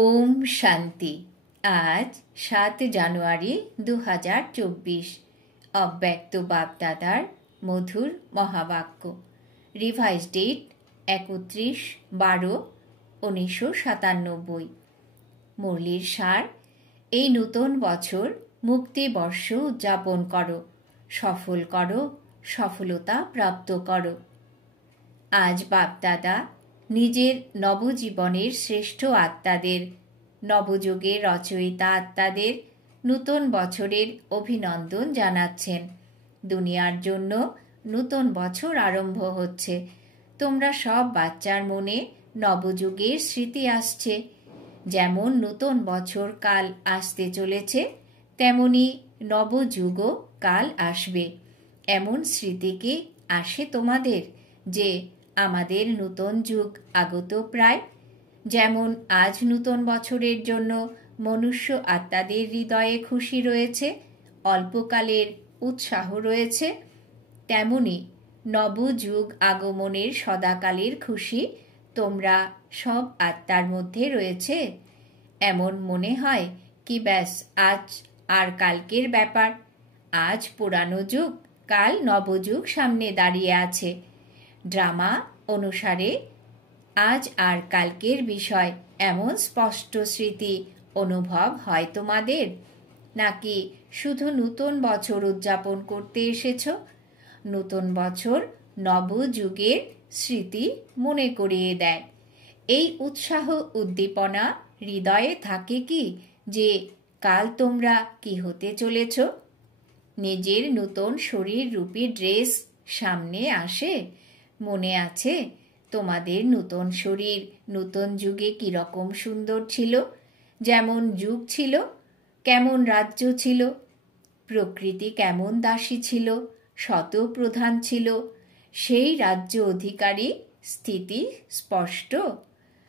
ওম শান্তি। আজ ৭ জানুয়ারি ২০২৪। অব্যক্ত বাপদাদার মধুর মহাবাক্য। Revise date ৩১/১২/১৯৯৭। মুরলির সার: এই নূতন বছর মুক্তি বর্ষ উদযাপন করো, সফল করো, সফলতা প্রাপ্ত করো। আজ বাপদাদা নিজের নবজীবনের শ্রেষ্ঠ আত্মাদের, নবযুগের রচয়িতা আত্মাদের নূতন বছরের অভিনন্দন জানাচ্ছেন। দুনিয়ার জন্য নূতন বছর আরম্ভ হচ্ছে। তোমরা সব বাচ্চার মনে নবযুগের স্মৃতি আসছে। যেমন নূতন বছর কাল আসতে চলেছে, তেমনি নবযুগও কাল আসবে। এমন স্মৃতি কি আসে তোমাদের যে আমাদের নূতন যুগ আগত প্রায়? যেমন আজ নূতন বছরের জন্য মনুষ্য আত্মাদের হৃদয়ে খুশি রয়েছে, অল্পকালের উৎসাহ রয়েছে, তেমনি নবযুগ আগমনের সদাকালের খুশি তোমরা সব আত্মার মধ্যে রয়েছে। এমন মনে হয় কি ব্যাস আজ আর কালকের ব্যাপার। আজ পুরানো যুগ, কাল নবযুগ সামনে দাঁড়িয়ে আছে। ড্রামা অনুসারে আজ আর কালকের বিষয় এমন স্পষ্ট স্মৃতি অনুভব হয় তোমাদের? নাকি শুধু নূতন বছর উদযাপন করতে এসেছ? নূতন বছর নবযুগের স্মৃতি মনে করিয়ে দেয়। এই উৎসাহ উদ্দীপনা হৃদয়ে থাকে কি যে কাল তোমরা কি হতে চলেছ? নিজের নূতন শরীর রূপী ড্রেস সামনে আসে। মনে আছে তোমাদের নূতন শরীর নূতন যুগে কিরকম সুন্দর ছিল? যেমন যুগ ছিল, কেমন রাজ্য ছিল, প্রকৃতি কেমন দাসী ছিল, শতপ্রধান ছিল, সেই রাজ্য অধিকারী স্থিতি স্পষ্ট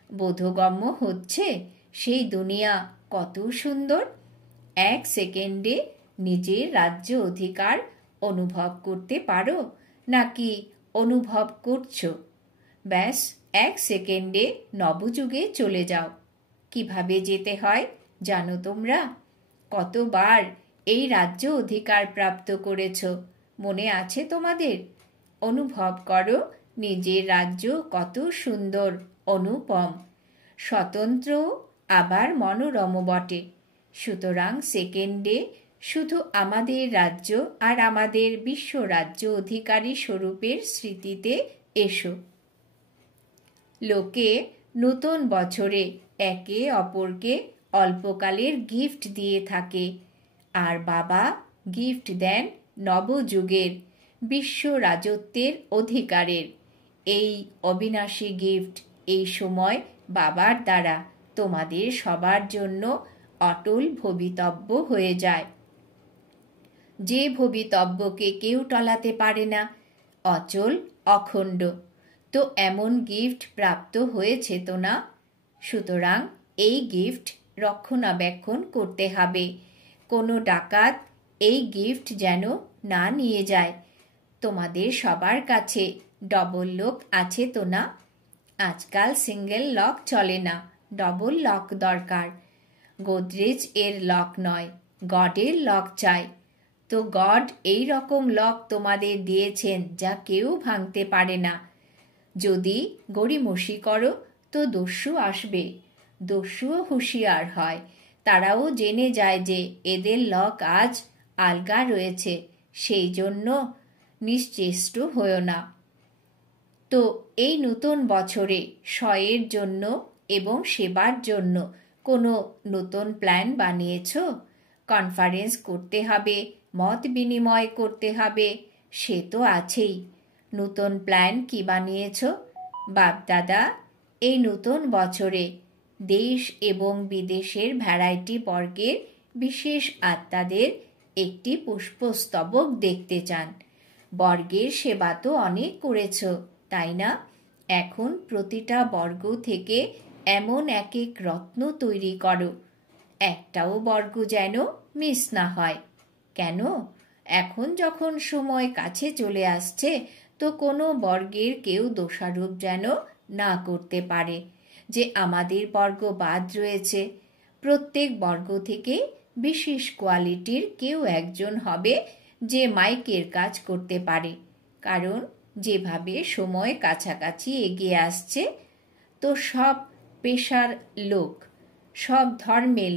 বোধগম্য হচ্ছে। সেই দুনিয়া কত সুন্দর! ১ সেকেন্ডে নিজের রাজ্য অধিকার অনুভব করতে পারো নাকি অনুভব করছো? ব্যাস ১ সেকেন্ডে নবযুগে চলে যাও। কিভাবে যেতে হয় জানো তোমরা? কতবার এই রাজ্য অধিকার প্রাপ্ত করেছ মনে আছে তোমাদের? অনুভব করো নিজের রাজ্য কত সুন্দর, অনুপম, স্বতন্ত্র, আবার মনোরম বটে। সুতরাং সেকেন্ডে শুধু আমাদের রাজ্য আর আমাদের বিশ্ব রাজ্য অধিকারী স্বরূপের স্মৃতিতে এসো। লোকে নূতন বছরে একে অপরকে অল্পকালের গিফট দিয়ে থাকে, আর বাবা গিফট দেন নবযুগের বিশ্ব রাজত্বের অধিকারের। এই অবিনাশী গিফট এই সময় বাবার দ্বারা তোমাদের সবার জন্য অটল ভবিতব্য হয়ে যায়, যে ভবিতব্যকে কেউ টলাতে পারে না, অচল, অখণ্ড। তো এমন গিফট প্রাপ্ত হয়েছে তো না? সুতরাং এই গিফট রক্ষণাবেক্ষণ করতে হবে। কোনো ডাকাত এই গিফট যেন না নিয়ে যায়। তোমাদের সবার কাছে ডবল লক আছে তো না? আজকাল সিঙ্গেল লক চলে না, ডবল লক দরকার। গোদরেজ এর লক নয়, গডের লক চাই। তো গড এই রকম লক তোমাদের দিয়েছেন যা কেউ ভাঙতে পারে না। যদি গড়িমসি করো তো দস্যু আসবে। দস্যুও হুঁশিয়ার হয়, তারাও জেনে যায় যে এদের লক আজ আলগা রয়েছে, সেই জন্য নিশ্চেষ্ট হও না। তো এই নূতন বছরে স্বয়ের জন্য এবং সেবার জন্য কোনো নতুন প্ল্যান বানিয়েছ? কনফারেন্স করতে হবে, মত বিনিময় করতে হবে, সে তো আছেই। নতুন প্ল্যান কি বানিয়েছ? বাপদাদা এই নতুন বছরে দেশ এবং বিদেশের ভ্যারাইটি বর্গের বিশেষ আত্মাদের একটি পুষ্পস্তবক দেখতে চান। বর্গের সেবা তো অনেক করেছ, তাই না? এখন প্রতিটা বর্গ থেকে এমন এক এক রত্ন তৈরি করো, একটাও বর্গ যেন মিস না হয়। কেন? এখন যখন সময় কাছে চলে আসছে, তো কোনো বর্গের কেউ দোষারোপ যেন না করতে পারে। যে আমাদের বর্গ বাদ রয়েছে। প্রত্যেক বর্গ থেকে বিশেষ কোয়ালিটির কেউ একজন হবে যে মাইকের কাজ করতে পারে, কারণ যেভাবে সময় কাছাকাছি এগিয়ে আসছে, তো সব পেশার লোক, সব ধর্মের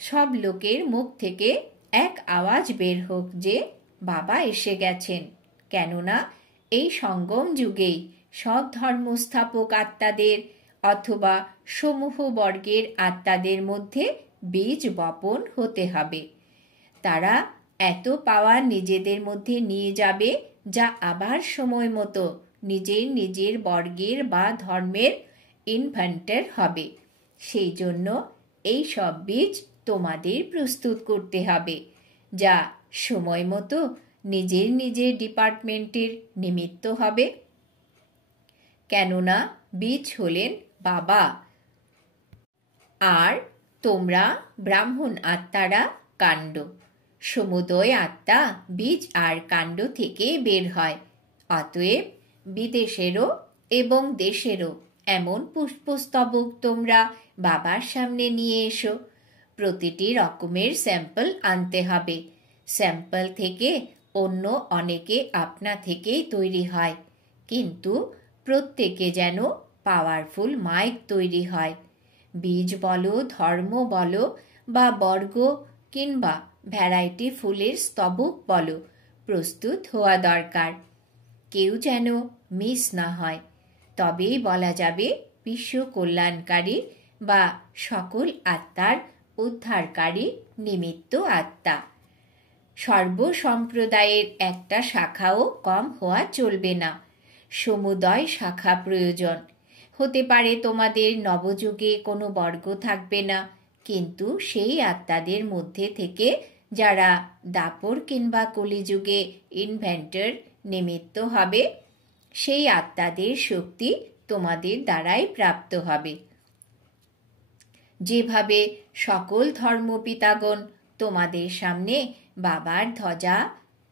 সব লোকের মুখ থেকে এক আওয়াজ বের হোক যে বাবা এসে গেছেন। কেননা এই সঙ্গম যুগেই সব ধর্মস্থাপক আত্মাদের অথবা সমূহ বর্গের আত্মাদের মধ্যে বীজ বপন হতে হবে। তারা এত পাওয়ার নিজেদের মধ্যে নিয়ে যাবে যা আবার সময় মতো নিজের বর্গের বা ধর্মের ইনভেন্টর হবে। সেই জন্য এই সব বীজ তোমাদের প্রস্তুত করতে হবে, যা সময় মতো নিজের ডিপার্টমেন্টের নিমিত্ত হবে। কেননা বীজ হলেন বাবা, আর তোমরা ব্রাহ্মণ আত্মারা কাণ্ড। সমুদয় আত্মা বীজ আর কাণ্ড থেকে বের হয়। অতএব বিদেশেরও এবং দেশেরও এমন পুষ্পস্তবক তোমরা বাবার সামনে নিয়ে এসো। প্রতিটি রকমের স্যাম্পল আনতে হবে। স্যাম্পল থেকে অন্য অনেকে আপনা থেকেই তৈরি হয়, কিন্তু প্রত্যেকে যেন পাওয়ারফুল মাইক তৈরি হয়। বীজ বলো, ধর্ম বলো বা বর্গ কিংবা ভ্যারাইটি ফুলের স্তবক বলো, প্রস্তুত হওয়া দরকার। কেউ যেন মিস না হয়। তবেই বলা যাবে বিশ্ব কল্যাণকারী বা সকল আত্মার উদ্ধারকারী নিমিত্ত আত্মা। সর্বসম্প্রদায়ের একটা শাখাও কম হওয়া চলবে না। সমুদয় শাখা প্রয়োজন। হতে পারে তোমাদের নবযুগে কোনো বর্গ থাকবে না, কিন্তু সেই আত্মাদের মধ্যে থেকে যারা দাপর কিংবা কলিযুগে ইনভেন্টর নিমিত্ত হবে, সেই আত্মাদের শক্তি তোমাদের দ্বারাই প্রাপ্ত হবে। যেভাবে সকল ধর্মপিতাগণ তোমাদের সামনে বাবার ধ্বজা,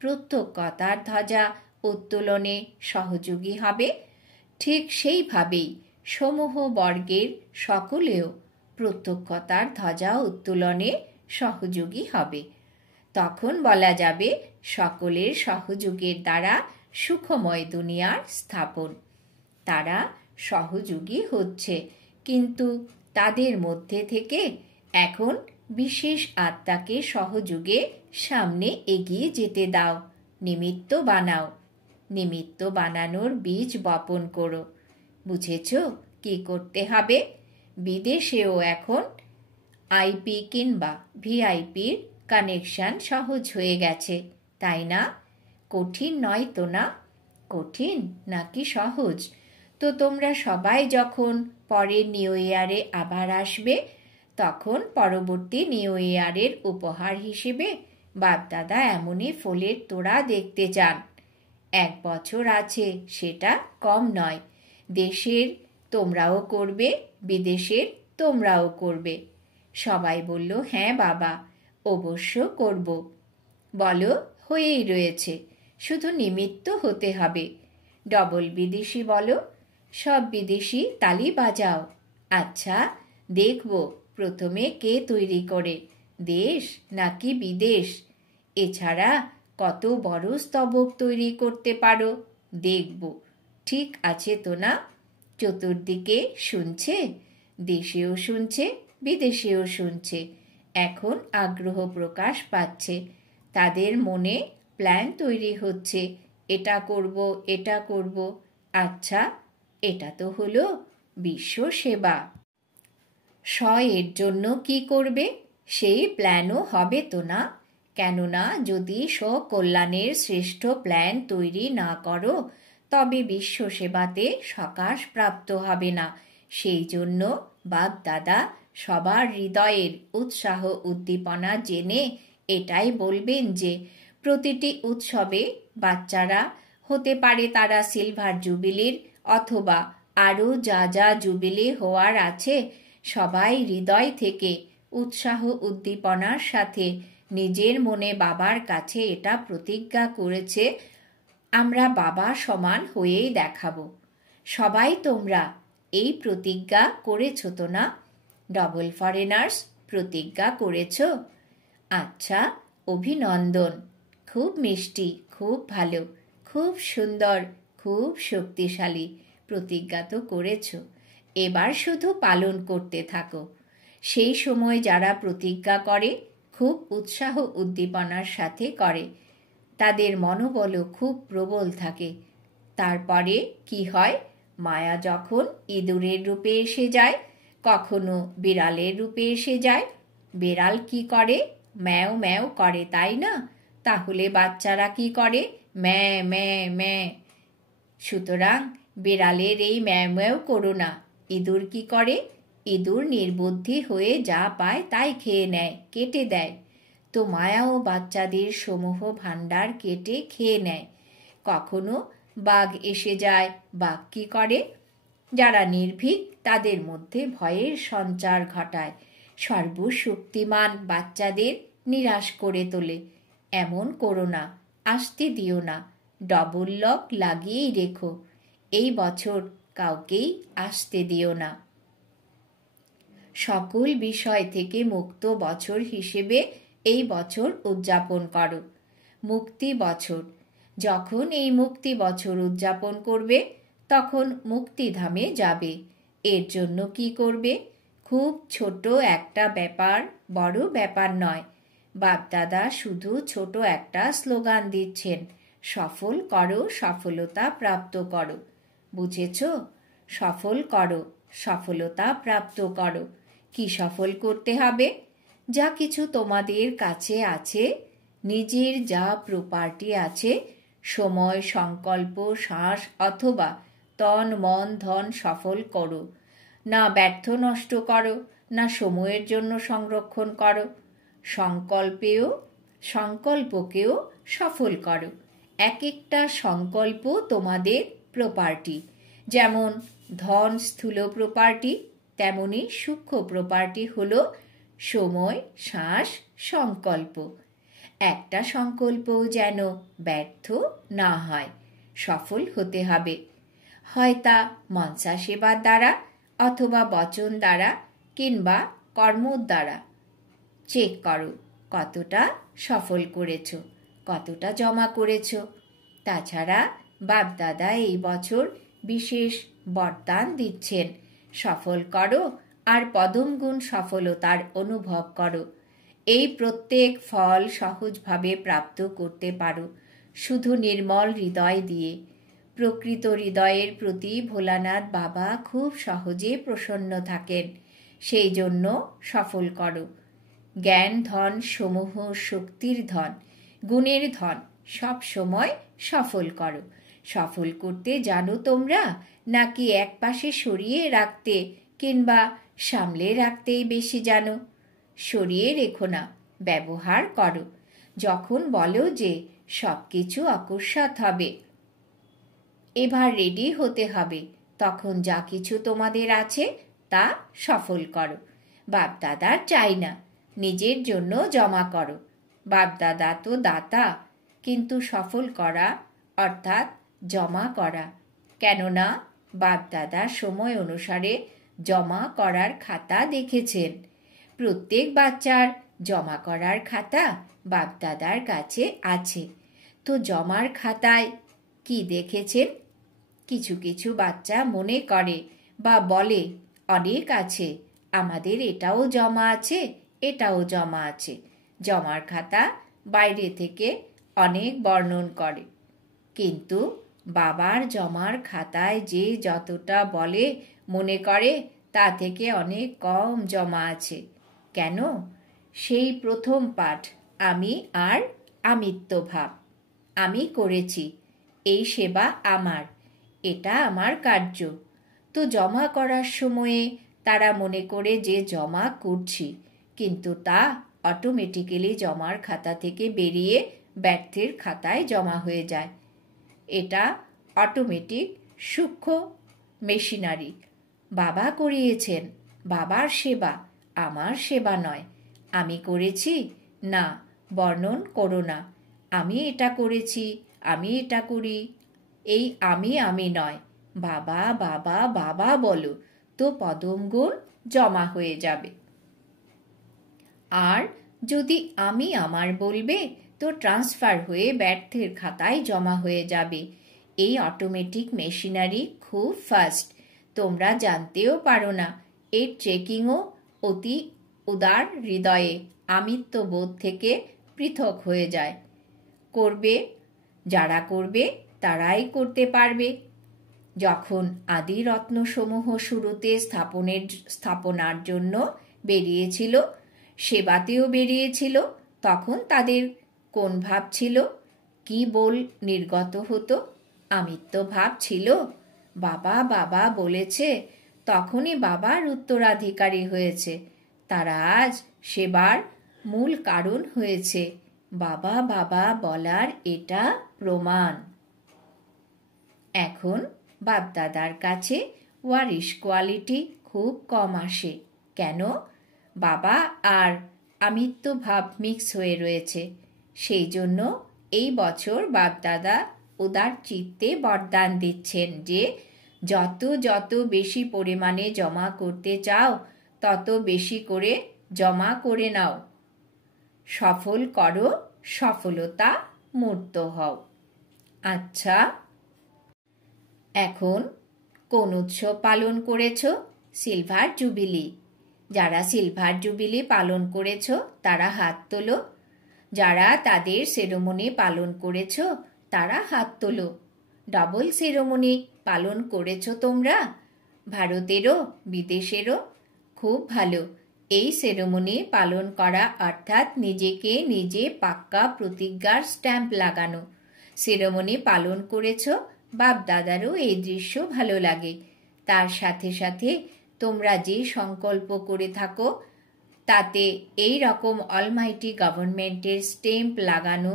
প্রত্যক্ষতার ধ্বজা উত্তোলনে সহযোগী হবে, ঠিক সেইভাবেই সমূহ বর্গের সকলেও প্রত্যক্ষতার ধ্বজা উত্তোলনে সহযোগী হবে। তখন বলা যাবে সকলের সহযোগের দ্বারা সুখময় দুনিয়ার স্থাপন। তারা সহযোগী হচ্ছে, কিন্তু তাদের মধ্যে থেকে এখন বিশেষ আত্মাকে সহযোগে সামনে এগিয়ে যেতে দাও। নিমিত্ত বানাও। নিমিত্ত বানানোর বীজ বপন করো। বুঝেছ কি করতে হবে? বিদেশেও এখন আইপি কিংবা ভিআইপির কানেকশন সহজ হয়ে গেছে, তাই না? কঠিন নয় তো না? কঠিন নাকি সহজ? তো তোমরা সবাই যখন পরের নিউ ইয়ারে আবার আসবে, তখন পরবর্তী নিউ ইয়ারের উপহার হিসেবে বাপদাদা এমনই ফুলের তোড়া দেখতে চান। 1 বছর আছে, সেটা কম নয়। দেশের তোমরাও করবে, বিদেশের তোমরাও করবে। সবাই বলল, হ্যাঁ বাবা, অবশ্য করব। বলো, হয়েই রয়েছে, শুধু নিমিত্ত হতে হবে। ডবল বিদেশি বলো, সব বিদেশি তালি বাজাও। আচ্ছা, দেখব প্রথমে কে তৈরি করে, দেশ নাকি বিদেশ। এছাড়া কত বড় স্তবক তৈরি করতে পারো, দেখব। ঠিক আছে তো না? চতুর্দিকে শুনছে, দেশেও শুনছে, বিদেশেও শুনছে। এখন আগ্রহ প্রকাশ পাচ্ছে, তাদের মনে প্ল্যান তৈরি হচ্ছে, এটা করব, এটা করব। আচ্ছা, এটা তো হলো বিশ্ব সেবা। এর জন্য কি করবে, সেই প্ল্যানও হবে তো না? কেননা যদি স্বকল্যাণের শ্রেষ্ঠ প্ল্যান তৈরি না করো, তবে বিশ্ব সেবাতে সকাশ প্রাপ্ত হবে না। সেই জন্য বাপ দাদা সবার হৃদয়ের উৎসাহ উদ্দীপনা জেনে এটাই বলবেন যে প্রতিটি উৎসবে বাচ্চারা, হতে পারে তারা সিলভার জুবিলির অথবা আরও যা যা জুবিলি হওয়ার আছে, সবাই হৃদয় থেকে উৎসাহ উদ্দীপনার সাথে নিজের মনে বাবার কাছে এটা প্রতিজ্ঞা করেছে, আমরা বাবা সমান হয়েই দেখাবো। সবাই তোমরা এই প্রতিজ্ঞা করেছ তো না? ডবল ফরেনার্স প্রতিজ্ঞা করেছ? আচ্ছা, অভিনন্দন। খুব মিষ্টি, খুব ভালো, খুব সুন্দর, খুব শক্তিশালী প্রতিজ্ঞা তো করেছ। এবার শুধু পালন করতে থাকো। সেই সময় যারা প্রতিজ্ঞা করে খুব উৎসাহ উদ্দীপনার সাথে করে, তাদের মনোবলও খুব প্রবল থাকে। তারপরে কি হয়? মায়া যখন ইঁদুরের রূপে এসে যায়, কখনো বিড়ালের রূপে এসে যায়। বিড়াল কি করে? ম্যাও ম্যাও করে, তাই না? তাহলে বাচ্চারা কি করে? ম্যাঁ ম্যাঁ ম্যাঁ। সুতরাং বিড়ালের এই ম্যাও ম্যাও করো না। ইঁদুর কি করে? ইঁদুর নির্বুদ্ধি হয়ে যা পায় তাই খেয়ে নেয়, কেটে দেয়। তো মায়াও বাচ্চাদের সমূহ ভাণ্ডার কেটে খেয়ে নেয়। কখনো বাঘ এসে যায়, বাঘ কি করে? যারা নির্ভীক তাদের মধ্যে ভয়ের সঞ্চার ঘটায়, সর্বশক্তিমান বাচ্চাদের নিরাশ করে তোলে। এমন করো না, আসতে দিও না, ডবল লক লাগিয়েই রেখো। এই বছর কাউকেই আসতে দিও না। সকল বিষয় থেকে মুক্ত বছর হিসেবে এই বছর উদযাপন করো। মুক্তি বছর। যখন এই মুক্তি বছর উদযাপন করবে তখন মুক্তিধামে যাবে। এর জন্য কি করবে? খুব ছোট একটা ব্যাপার, বড় ব্যাপার নয়। বাপদাদা শুধু ছোট একটা স্লোগান দিচ্ছেন, সফল করো, সফলতা প্রাপ্ত করো। বুঝেছ? সফল করো, সফলতা প্রাপ্ত করো। কি সফল করতে হবে? যা কিছু তোমাদের কাছে আছে, নিজের যা প্রপার্টি আছে, সময়, সংকল্প, শ্বাস অথবা তন মন ধন সফল করো। না ব্যর্থ নষ্ট করো, না সময়ের জন্য সংরক্ষণ করো। সংকল্পকেও সফল করো। এক একটা সংকল্প তোমাদের প্রপার্টি। যেমন ধন স্থূল প্রপার্টি, তেমনি সূক্ষ্ম প্রপার্টি হলো সময়, শ্বাস, সংকল্প। একটা সংকল্পও যেন ব্যর্থ না হয়, সফল হতে হবে। হয় তা মনসা সেবার দ্বারা অথবা বচন দ্বারা কিংবা কর্মর দ্বারা। চেক করো কতটা সফল করেছ, কতটা জমা করেছ। তাছাড়া বাপদাদা এই বছর বিশেষ বরদান দিচ্ছেন, সফল করো আর পদমগুণ সফলতার অনুভব করো। এই প্রত্যেক ফল সহজভাবে প্রাপ্ত করতে পারো শুধু নির্মল হৃদয় দিয়ে। প্রকৃত হৃদয়ের প্রতি ভোলানাথ বাবা খুব সহজে প্রসন্ন থাকেন, সেই জন্য সফল করো। জ্ঞান ধন সমূহ শক্তির ধন, গুণের ধন সব সময় সফল করো। সফল করতে জানো তোমরা, নাকি এক পাশে সরিয়ে রাখতে কিংবা সামলে রাখতেই বেশি জানো? সরিয়ে রেখো না, ব্যবহার করো। যখন বলো যে সব কিছু অকস্মাৎ হবে, এবার রেডি হতে হবে, তখন যা কিছু তোমাদের আছে তা সফল করো। বাপদাদার চাই না, নিজের জন্য জমা করো। বাপদাদা তো দাতা, কিন্তু সফল করা অর্থাৎ জমা করা। কেননা বাপদাদার সময় অনুসারে জমা করার খাতা দেখেছেন। প্রত্যেক বাচ্চার জমা করার খাতা বাপদাদার কাছে আছে। তো জমার খাতায় কি দেখেছেন? কিছু কিছু বাচ্চা মনে করে বা বলে অনেক আছে, আমাদের এটাও জমা আছে, এটাও জমা আছে। জমার খাতা বাইরে থেকে অনেক বর্ণন করে, কিন্তু বাবার জমার খাতায় যে যতটা বলে মনে করে তা থেকে অনেক কম জমা আছে। কেন? সেই প্রথম পাঠ, আমি আর আমিত্বভাব। আমি করেছি, এই সেবা আমার, এটা আমার কার্য। তো জমা করার সময়ে তারা মনে করে যে জমা করছি, কিন্তু তা অটোমেটিক্যালি জমার খাতা থেকে বেরিয়ে ব্যর্থের খাতায় জমা হয়ে যায়। এটা অটোমেটিক সূক্ষ্ম মেশিনারি। বাবা করিয়েছেন, বাবার সেবা, আমার সেবা নয়। আমি করেছি না, বর্ণন করো না। আমি এটা করেছি, আমি এটা করি, এই আমি নয়। বাবা বাবা বাবা বলো, তো পদমগুণ জমা হয়ে যাবে। আর যদি আমি আমার বলবে তো ট্রান্সফার হয়ে ব্যর্থের খাতায় জমা হয়ে যাবে। এই অটোমেটিক মেশিনারি খুব ফাস্ট, তোমরা জানতেও পারো না। এর চেকিংও অতি উদার হৃদয়ে আমিত্ববোধ থেকে পৃথক হয়ে যায়। করবে যারা করবে তারাই করতে পারবে। যখন আদি রত্নসমূহ শুরুতে স্থাপনার জন্য বেরিয়েছিল, সেবাতেও বেরিয়েছিল, তখন তাদের কোন ভাব ছিল? কি বল নির্গত হতো? আমিত্ব ভাব ছিল। বাবা বাবা বলেছে, তখনই বাবার উত্তরাধিকারী হয়েছে। তারা আজ সেবার মূল কারণ হয়েছে। বাবা বাবা বলার এটা প্রমাণ। এখন বাপদাদার কাছে ওয়ারিশ কোয়ালিটি খুব কম আসে। কেন? বাবা আর আমিত্ব ভাব মিক্স হয়ে রয়েছে। সেই জন্য এই বছর বাপদাদা উদার চিত্তে বরদান দিচ্ছেন যে যত যত বেশি পরিমাণে জমা করতে চাও তত বেশি করে জমা করে নাও। সফল করো, সফলতা মূর্ত হও। আচ্ছা, এখন কোন উৎসব পালন করেছ? Silver jubilee. যারা সিলভার জুবিলি পালন করেছ তারা হাত তোলো। যারা তাদের সেরেমনি পালন করেছ তারা হাত তোলো। ডবল সেরেমনি পালন করেছ তোমরা, ভারতেরও বিদেশেরও। খুব ভালো। এই সেরেমনি পালন করা অর্থাৎ নিজেকে নিজে পাক্কা প্রতিজ্ঞার স্ট্যাম্প লাগানো। সেরেমনি পালন করেছ, বাপ দাদারও এই দৃশ্য ভালো লাগে। তার সাথে সাথে তোমরা যে সংকল্প করে থাকো তাতে এই রকম অলমাইটি গভর্নমেন্টের স্ট্যাম্প লাগানো,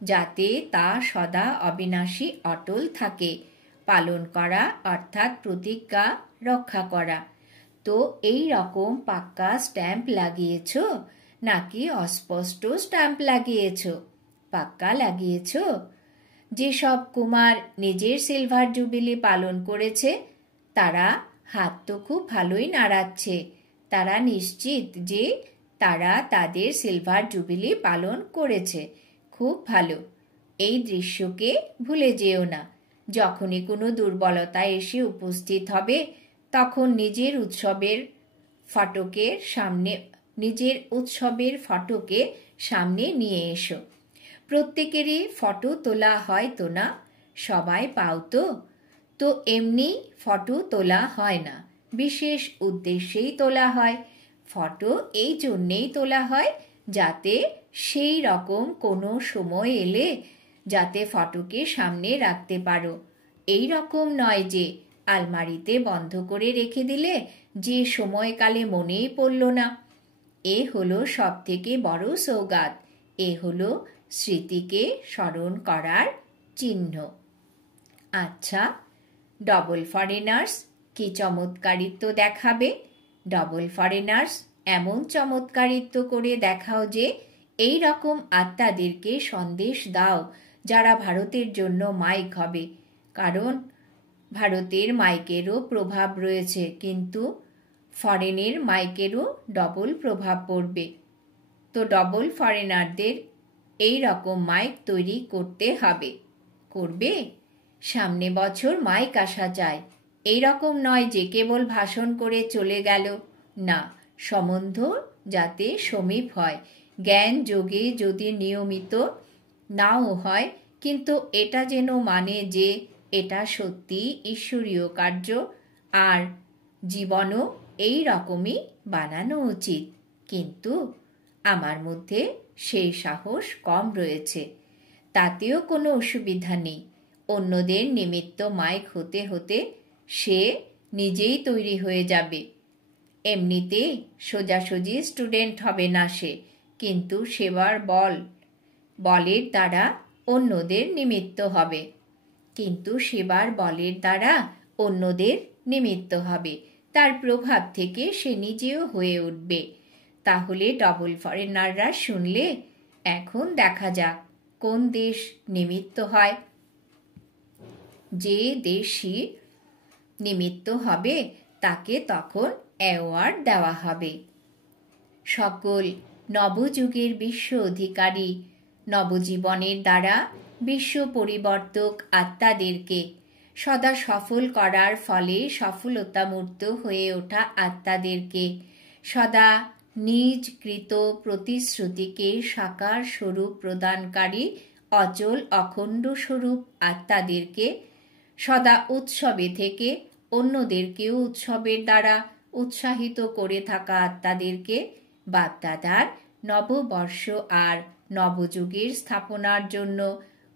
যাতে তা সদা অবিনাশী অটল থাকে। পালন করা অর্থাৎ প্রতিজ্ঞা রক্ষা করা। তো এই রকম পাক্কা স্ট্যাম্প লাগিয়েছ নাকি অস্পষ্ট স্ট্যাম্প লাগিয়েছ? পাক্কা লাগিয়েছ। যেসব কুমার নিজের সিলভার জুবিলি পালন করেছে তারা হাত তো খুব ভালোই নাড়াচ্ছে। তারা নিশ্চিত যে তারা তাদের সিলভার জুবিলি পালন করেছে। খুব ভালো। এই দৃশ্যকে ভুলে যেও না। যখনই কোনো দুর্বলতা এসে উপস্থিত হবে তখন নিজের উৎসবের ফটোকে সামনে নিয়ে এসো। প্রত্যেকেরই ফটো তোলা হয় তো না? সবাই পাও তো? তো এমনি ফটো তোলা হয় না, বিশেষ উদ্দেশ্যেই তোলা হয়। ফটো এই জন্যেই তোলা হয় যাতে সেই রকম কোনো সময় এলে যাতে ফটোকে সামনে রাখতে পারো। এই রকম নয় যে আলমারিতে বন্ধ করে রেখে দিলে যে সময়কালে মনেই পড়ল না। এ হলো সব থেকে বড় সৌগাত। এ হলো স্মৃতিকে স্মরণ করার চিহ্ন। আচ্ছা, ডবল ফরেনার্স কি চমৎকারিত্ব দেখাবে? ডবল ফরেনার্স এমন চমৎকারিত্ব করে দেখাও যে এই রকম আত্মাদেরকে সন্দেশ দাও যারা ভারতের জন্য মাইক হবে। কারণ ভারতের মাইকেরও প্রভাব রয়েছে, কিন্তু ফরেনের মাইকেরও ডবল প্রভাব পড়বে। তো ডবল ফরেনারদের এই রকম মাইক তৈরি করতে হবে। করবে? সামনে বছর মাইক আসা চাই। এই রকম নয় যে কেবল ভাষণ করে চলে গেল। না, সম্বন্ধ যাতে সমীপ হয়। জ্ঞান যোগে যদি নিয়মিত নাও হয়, কিন্তু এটা যেন মানে যে এটা সত্যি ঈশ্বরীয় কার্য, আর জীবনও এই রকমই বানানো উচিত। কিন্তু আমার মধ্যে সেই সাহস কম রয়েছে। তাতেও কোনো অসুবিধা নেই। অন্যদের নিমিত্ত মাইক হতে হতে সে নিজেই তৈরি হয়ে যাবে। এমনিতে সোজাসুজি স্টুডেন্ট হবে না সে, কিন্তু সেবার বলের দ্বারা অন্যদের নিমিত্ত হবে। তার প্রভাব থেকে সে নিজেও হয়ে উঠবে। তাহলে ডবল ফরেনাররা শুনলে এখন দেখা যাক কোন দেশ নিমিত্ত হয়। যে দেশই নিমিত্ত হবে তাকে তখন অ্যাওয়ার্ড দেওয়া হবে। সকল নবযুগের বিশ্ব অধিকারী নবজীবনের দ্বারা বিশ্ব পরিবর্তক আত্মাদেরকে সদা সফল করার ফলে সফলতামূর্ত হয়ে ওঠা আত্মাদেরকে সদা নিজ কৃত প্রতিশ্রুতিকে সাকার স্বরূপ প্রদানকারী অচল অখণ্ড স্বরূপ আত্মাদেরকে সদা উৎসবে থেকে অন্যদেরকেও উৎসবের দ্বারা উৎসাহিত করে থাকা আত্মাদেরকে বাপদাদার নববর্ষ আর নবযুগের স্থাপনার জন্য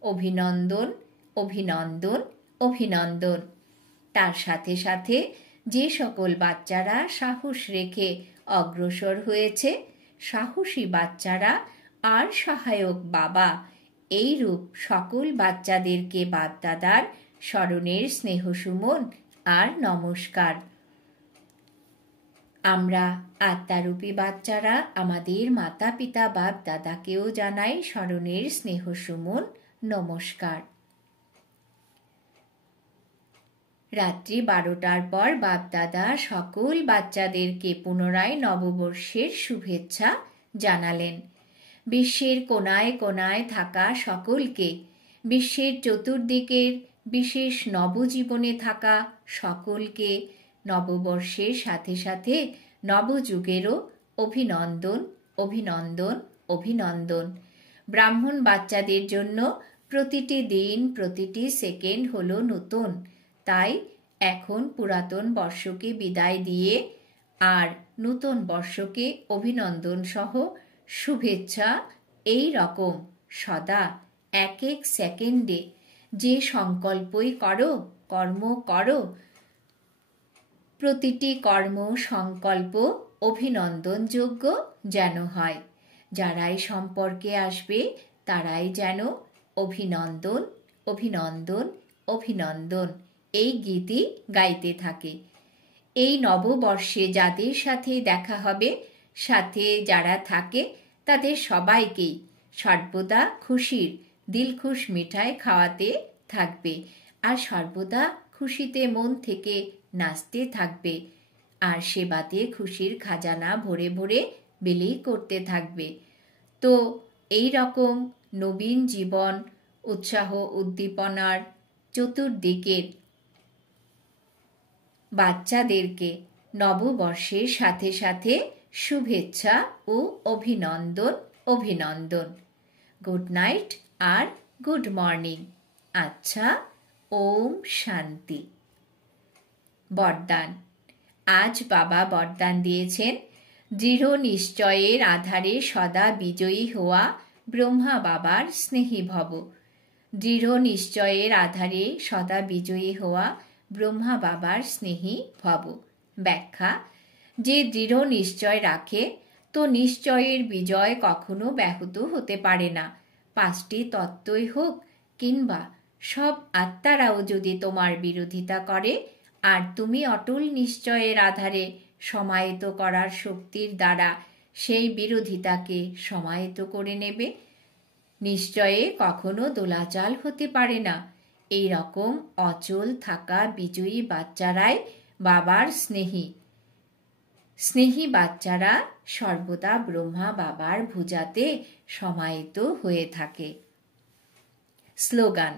অভিনন্দন, অভিনন্দন, অভিনন্দন। তার সাথে সাথে যে সকল বাচ্চারা সাহস রেখে অগ্রসর হয়েছে, সাহসী বাচ্চারা আর সহায়ক বাবা, এইরূপ সকল বাচ্চাদেরকে বাপদাদার স্মরণের স্নেহসুমন আর নমস্কার। আমরা আত্মারূপী বাচ্চারা আমাদের মাতা পিতা বাপ দাদাকেও জানাই স্মরণের স্নেহসুমন নমস্কার। রাত্রি 12টার পর বাপদাদা সকল বাচ্চাদেরকে পুনরায় নববর্ষের শুভেচ্ছা জানালেন। বিশ্বের কোনায় কোনায় থাকা সকলকে, বিশ্বের চতুর্দিকের বিশেষ নবজীবনে থাকা সকলকে নববর্ষের সাথে সাথে নবযুগেরও অভিনন্দন, অভিনন্দন, অভিনন্দন। ব্রাহ্মণ বাচ্চাদের জন্য প্রতিটি দিন, প্রতিটি সেকেন্ড হলো নতুন। তাই এখন পুরাতন বর্ষকে বিদায় দিয়ে আর নতুন বর্ষকে অভিনন্দন সহ শুভেচ্ছা এই রকম সদা এক এক সেকেন্ডে যে সংকল্পই করো, কর্ম করো, প্রতিটি কর্ম সংকল্প অভিনন্দনযোগ্য যেন হয়। যারাই সম্পর্কে আসবে তারাই যেন অভিনন্দন, অভিনন্দন, অভিনন্দন এই গীতই গাইতে থাকে। এই নববর্ষে যাদের সাথে দেখা হবে, সাথে যারা থাকে তাদের সবাইকেই সর্বদা খুশির দিলখুশ মিঠাই খাওয়াতে থাকবে আর সর্বদা খুশিতে মন থেকে নাচতে থাকবে আর সেবাতে খুশির খাজানা ভরে ভরে বিলি করতে থাকবে। তো এই রকম নবীন জীবন, উৎসাহ উদ্দীপনার চতুর্দিকের বাচ্চাদেরকে নববর্ষের সাথে সাথে শুভেচ্ছা ও অভিনন্দন, অভিনন্দন। গুড নাইট আর গুড মর্নিং। আচ্ছা, ওম শান্তি। বরদান। আজ বাবা বরদান দিয়েছেন, দৃঢ় নিশ্চয়ের আধারে সদা বিজয়ী হওয়া ব্রহ্মা বাবার স্নেহী ভব। দৃঢ় নিশ্চয়ের আধারে সদা বিজয়ী হওয়া ব্রহ্মা বাবার স্নেহী ভব। ব্যাখ্যা: যে দৃঢ় নিশ্চয় রাখে তো নিশ্চয়ের বিজয় কখনো ব্যাহত হতে পারে না। 5টি তত্ত্বই হোক কিংবা সব আত্মারাও যদি তোমার বিরোধিতা করে আর তুমি অটল নিশ্চয়ের আধারে সমাহিত করার শক্তির দ্বারা সেই বিরোধিতাকে সমাহিত করে নেবে, নিশ্চয়ে কখনো দোলাচাল হতে পারে না। এই রকম অচল থাকা বিজয়ী বাচ্চারাই বাবার স্নেহী। স্নেহী বাচ্চারা সর্বদা ব্রহ্মা বাবার ভুজাতে সমাহিত হয়ে থাকে। স্লোগান: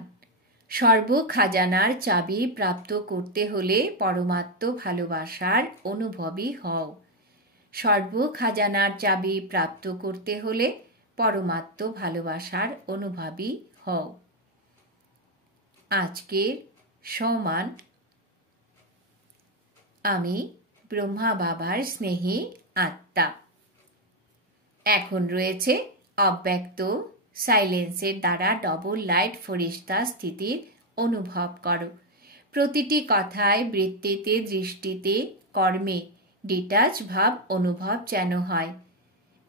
সর্ব খাজানার চাবি প্রাপ্ত করতে হলে পরমাত্ম ভালোবাসার অনুভবী হও। সর্ব খাজানার চাবি প্রাপ্ত করতে হলে পরমাত্ম ভালোবাসার অনুভবী হও। আজকের সম্মান: আমি ব্রহ্মা বাবার স্নেহী আত্মা। এখন রয়েছে অব্যক্ত সাইলেন্সের দ্বারা ডবল লাইট ফরিস্তা স্থিতির অনুভব করো। প্রতিটি কথায়, বৃত্তিতে, দৃষ্টিতে, কর্মে ডিটাচ ভাব অনুভব যেন হয়।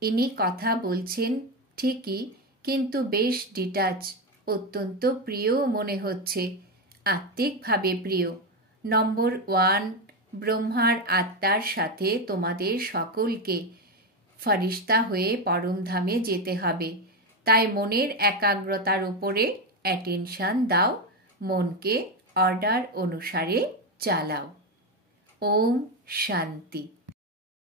ইনি কথা বলছেন ঠিকই, কিন্তু বেশ ডিটাচ, অত্যন্ত প্রিয় মনে হচ্ছে, আত্মিকভাবে প্রিয়। নম্বর 1, ব্রহ্মার আত্মার সাথে তোমাদের সকলকে ফরিস্তা হয়ে পরমধামে যেতে হবে। তাই মনের একাগ্রতার উপরে অ্যাটেনশন দাও, মনকে অর্ডার অনুসারে চালাও। ওম শান্তি।